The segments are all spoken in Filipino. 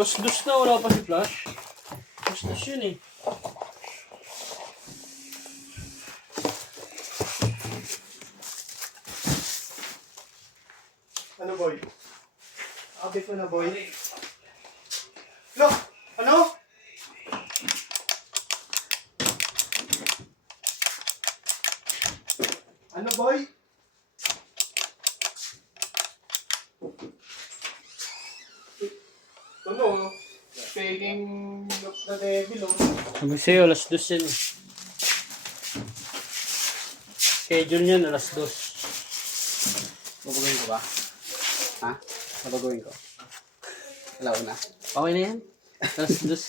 Dos-dos na, wala pa si Flash. Dos-dos yun eh. Ano boy? Update mo na boy. Look! Ano? Ano boy? Ano? Faking look the devil oh. Sabi sa'yo, alas dos yun eh. Schedule niyan, alas dos. Babaguhin ko ba? Ha? Babaguhin ko? Alauna. Okay na yan. Alas dos.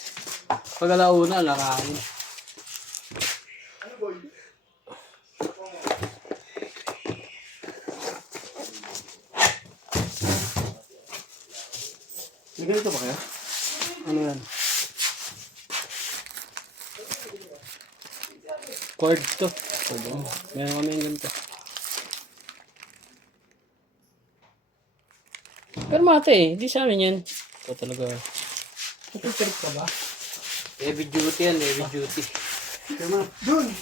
Pag alauna, lakain. Ano boy? May ganito ba kayo? Ano yan? Cord to. Meron kami yung ganito. Pero mate eh, hindi sa amin yan. Ito talaga. Natuturik ka ba? Heavy duty yan, heavy duty. Tama. Dun!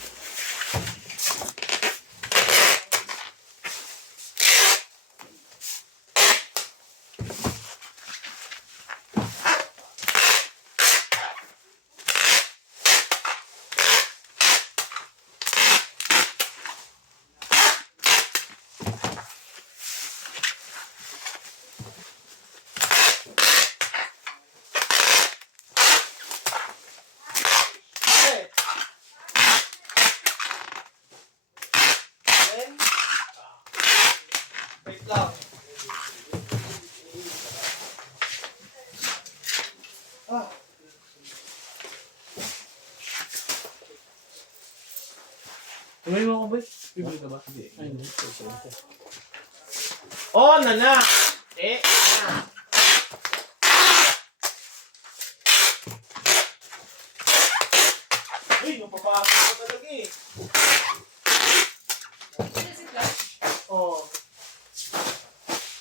Wait lang. Ah. Tumay mo ako ba? Bibili ka ba? Ay, hindi. Oh, nana! Uy, napapasok ko talaga eh. Oh.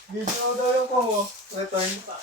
Video daw yung ko mo. Return pa.